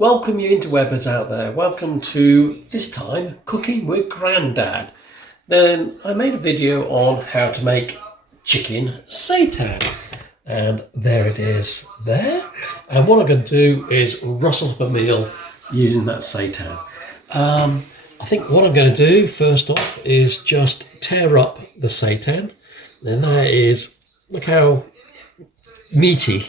Welcome you interwebbers out there. Welcome to this time cooking with Grandad. Then I made a video on how to make chicken seitan, and there it is there. And what I'm going to do is rustle up a meal using that seitan. I think what I'm going to do first off is just tear up the seitan. And there is, look how meaty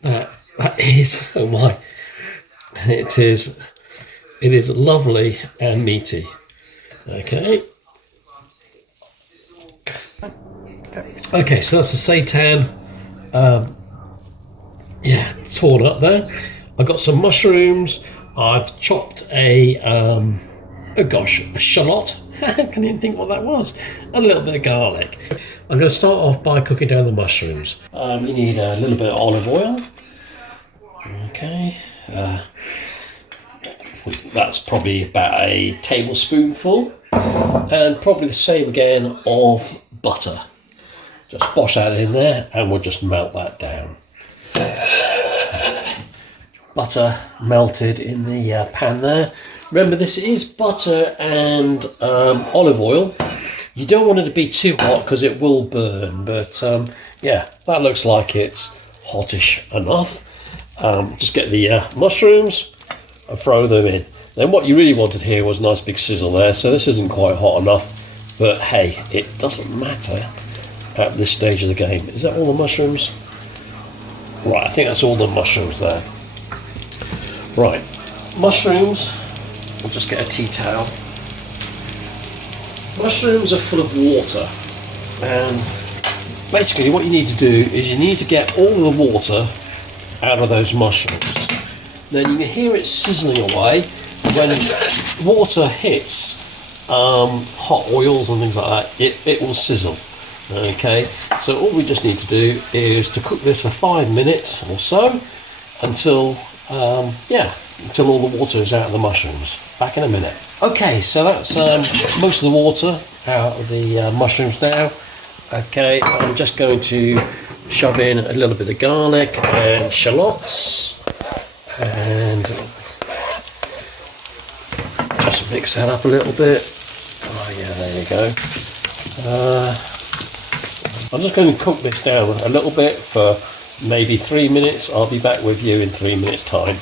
that is. Oh my. It is lovely and meaty. Okay, so that's the seitan. Torn up there. I've got some mushrooms. I've chopped a shallot. I can't even think what that was. And a little bit of garlic. I'm going to start off by cooking down the mushrooms. You need a little bit of olive oil. Okay. That's probably about a tablespoonful, and probably the same again of butter. Just bosh that in there and we'll just melt that down. Butter melted in the pan there. Remember, this is butter and olive oil. You don't want it to be too hot because it will burn, but yeah, that looks like it's hottish enough. Just get the mushrooms and throw them in. Then what you really wanted here was a nice big sizzle there, so this isn't quite hot enough, but hey, it doesn't matter at this stage of the game. Is that all the mushrooms? Right, I think that's all the mushrooms there. Right, mushrooms, I'll just get a tea towel. Mushrooms are full of water, and basically what you need to do is you need to get all the water out of those mushrooms. Then you can hear it sizzling away. When water hits hot oils and things like that, it will sizzle. Okay, so all we just need to do is to cook this for 5 minutes or so until until all the water is out of the mushrooms. Back in a minute. Okay, so that's most of the water out of the mushrooms now. Okay, I'm just going to shove in a little bit of garlic and shallots and just mix that up a little bit. Oh yeah, there you go. I'm just going to cook this down a little bit for maybe 3 minutes. I'll be back with you in 3 minutes time.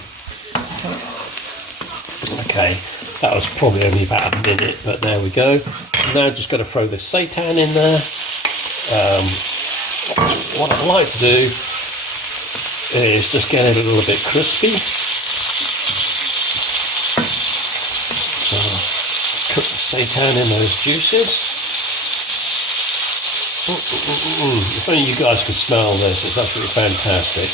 Okay, that was probably only about a minute, but there we go. Now just going to throw this seitan in there. What I like to do is just get it a little bit crispy. So cook the seitan in those juices. If only you guys could smell this, it's absolutely fantastic.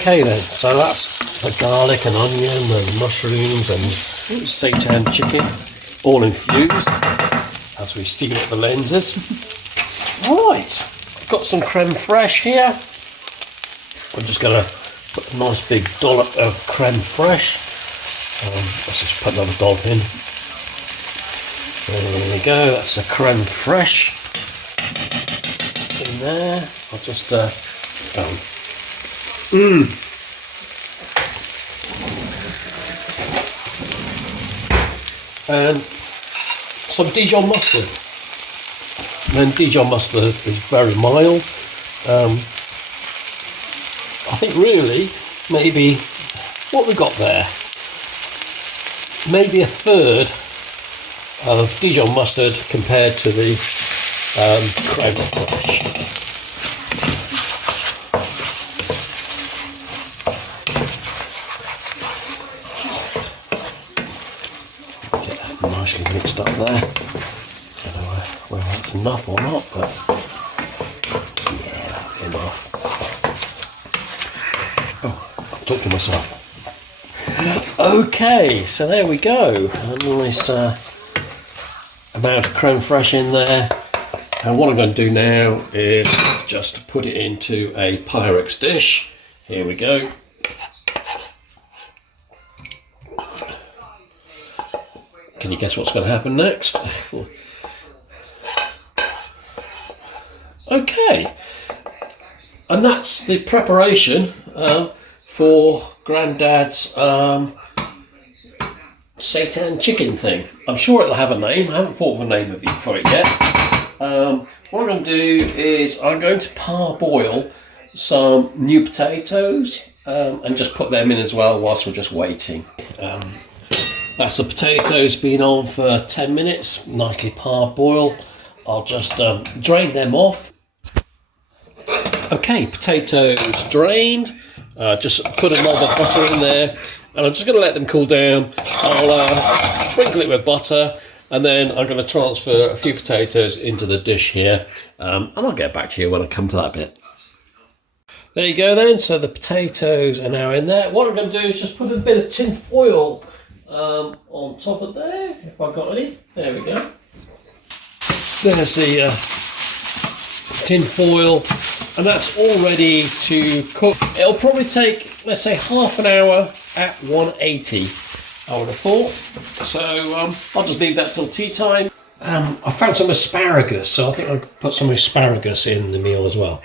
Okay then, so that's the garlic and onion and mushrooms and seitan chicken all infused as we steam up the lenses. Right, got some creme fraiche here. I'm just going to put a nice big dollop of creme fraiche. Let's just put another dollop in. There we go, that's a creme fraiche in there. I'll just and some Dijon mustard. And then Dijon mustard is very mild. I think really maybe what we got there, maybe a third of Dijon mustard compared to the creme fraiche. Get that nicely mixed up there. Don't know whether that's enough or not, but yeah, enough. Oh, I'll talk to myself. Okay, so there we go. A nice amount of creme fraiche in there, and what I'm going to do now is just put it into a Pyrex dish. Here we go. Can you guess what's going to happen next? Okay, And that's the preparation for Grandad's Seitan chicken thing. I'm sure it'll have a name. I haven't thought of a name for it yet. What I'm going to do is I'm going to parboil some new potatoes and just put them in as well whilst we're just waiting. That's the potatoes been on for 10 minutes, nicely parboiled. I'll just drain them off. Okay, potatoes drained. Just put a knob of butter in there, and I'm just going to let them cool down. I'll sprinkle it with butter, and then I'm going to transfer a few potatoes into the dish here, and I'll get back to you when I come to that bit. There you go then, so the potatoes are now in there. What I'm going to do is just put a bit of tin foil on top of there, if I've got any. There we go. There's the tin foil, and that's all ready to cook. It'll probably take, let's say, half an hour at 180, I would have thought. So I'll just leave that till tea time. I found some asparagus, so I think I'll put some asparagus in the meal as well.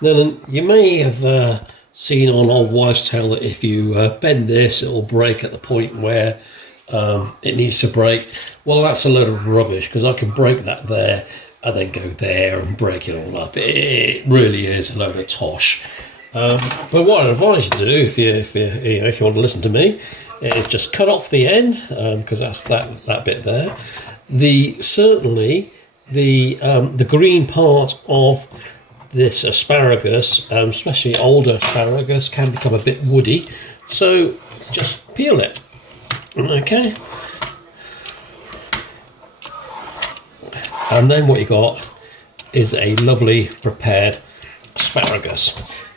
Then you may have seen on Old Wives' Tale that if you bend this, it will break at the point where it needs to break. Well, that's a load of rubbish, because I can break that there and then go there and break it all up. It really is a load of tosh. But what I'd advise you to do, if you want to listen to me, is just cut off the end, because that's that bit there. Certainly the green part of this asparagus, especially older asparagus, can become a bit woody. So just peel it. Okay. And then what you got is a lovely prepared asparagus.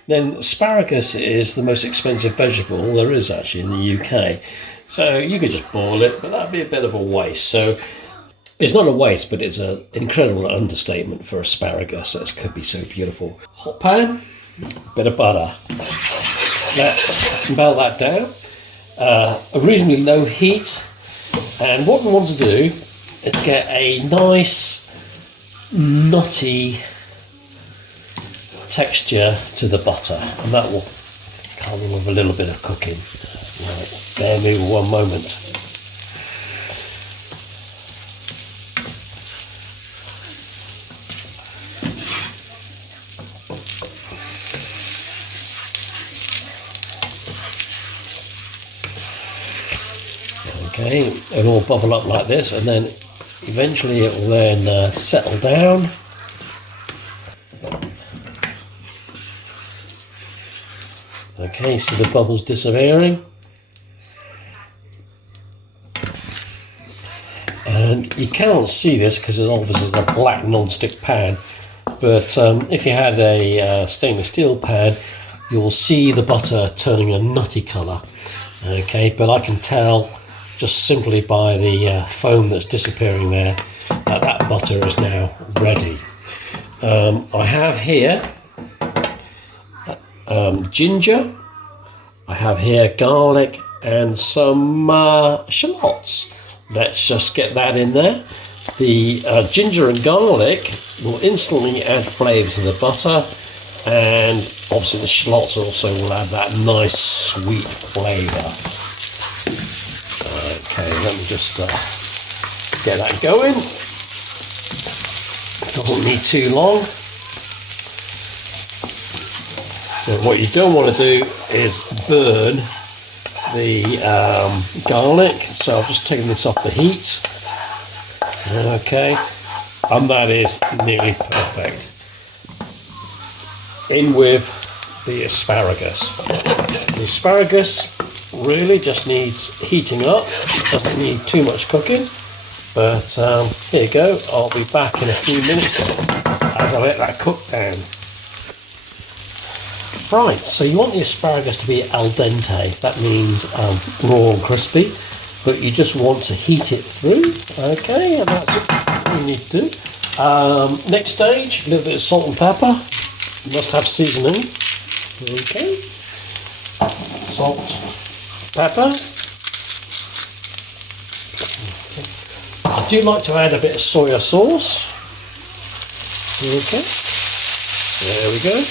Then asparagus is the most expensive vegetable there is actually in the UK. So you could just boil it, but that'd be a bit of a waste. So it's not a waste, but it's an incredible understatement for asparagus. It could be so beautiful. Hot pan, bit of butter. Let's melt that down. A reasonably low heat. And what we want to do is get a nice nutty texture to the butter, and that will come with a little bit of cooking. Right, bear me 1 moment. Okay, it'll all bubble up like this, and then eventually it will then settle down. Okay, so the bubbles disappearing. And you can't see this because it's obviously a black non-stick pan, but if you had a stainless steel pan, you'll see the butter turning a nutty colour. Okay, but I can tell just simply by the foam that's disappearing there that that butter is now ready. I have here ginger, I have here garlic and some shallots. Let's just get that in there. The ginger and garlic will instantly add flavour to the butter, and obviously the shallots also will add that nice sweet flavour. Okay, let me just get that going. Doesn't need too long. So what you don't want to do is burn the garlic. So I've just taken this off the heat. Okay, and that is nearly perfect. In with the asparagus. The asparagus really just needs heating up, doesn't need too much cooking, but here you go. I'll be back in a few minutes as I let that cook down. Right, so you want the asparagus to be al dente. That means raw and crispy, but you just want to heat it through. Okay, and that's what you need to do. Next stage, a little bit of salt and pepper. You must have seasoning. Okay, salt, pepper. I do like to add a bit of soya sauce. Okay, there we go.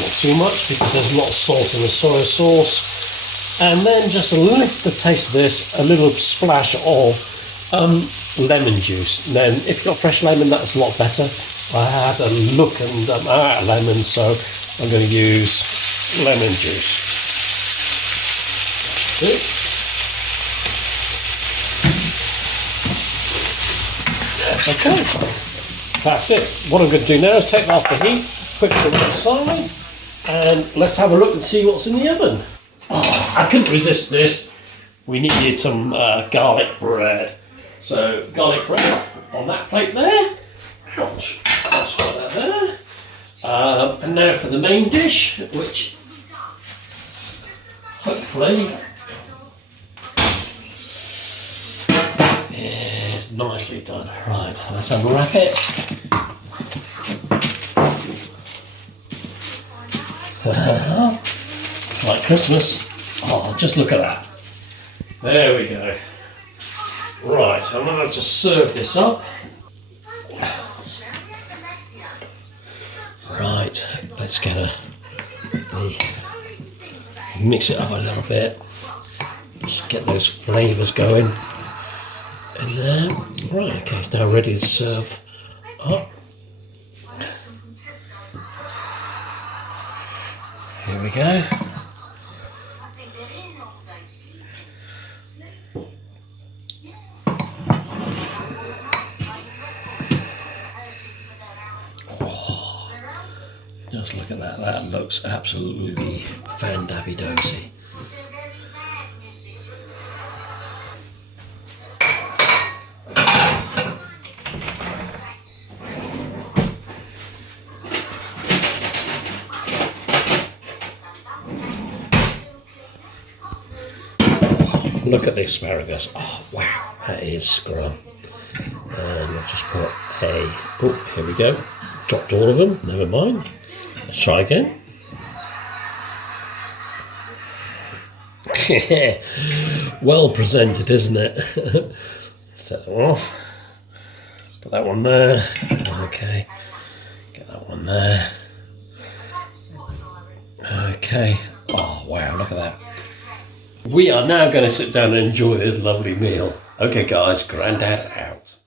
not too much because there's a lot of salt in the soy sauce. And then just a little taste of this, a little splash of lemon juice. Then if you've got fresh lemon, that's a lot better. I had a look and I'm out of lemon, so I'm going to use lemon juice. Okay, that's it. What I'm going to do now is take it off the heat, put it to one side, and let's have a look and see what's in the oven. Oh, I couldn't resist this. We needed some garlic bread. So garlic bread on that plate there. Ouch. Let's put that there. And now for the main dish, which hopefully is nicely done. Right, let's unwrap it. Like Christmas. Oh, just look at that. There we go. Right, I'm going to just serve this up. Right, let's get mix it up a little bit. Just get those flavours going. And then, right, okay, it's now ready to serve up. Here we go. Oh, just look at that. That looks absolutely fan-dabby-dozy. Look at the asparagus. Oh wow, that is scrum. And I've just put oh, here we go. Dropped all of them, never mind. Let's try again. Well presented, isn't it? Set that one off. Put that one there. Okay. Get that one there. Okay. Oh wow, look at that. We are now going to sit down and enjoy this lovely meal. Okay guys, Grandad out.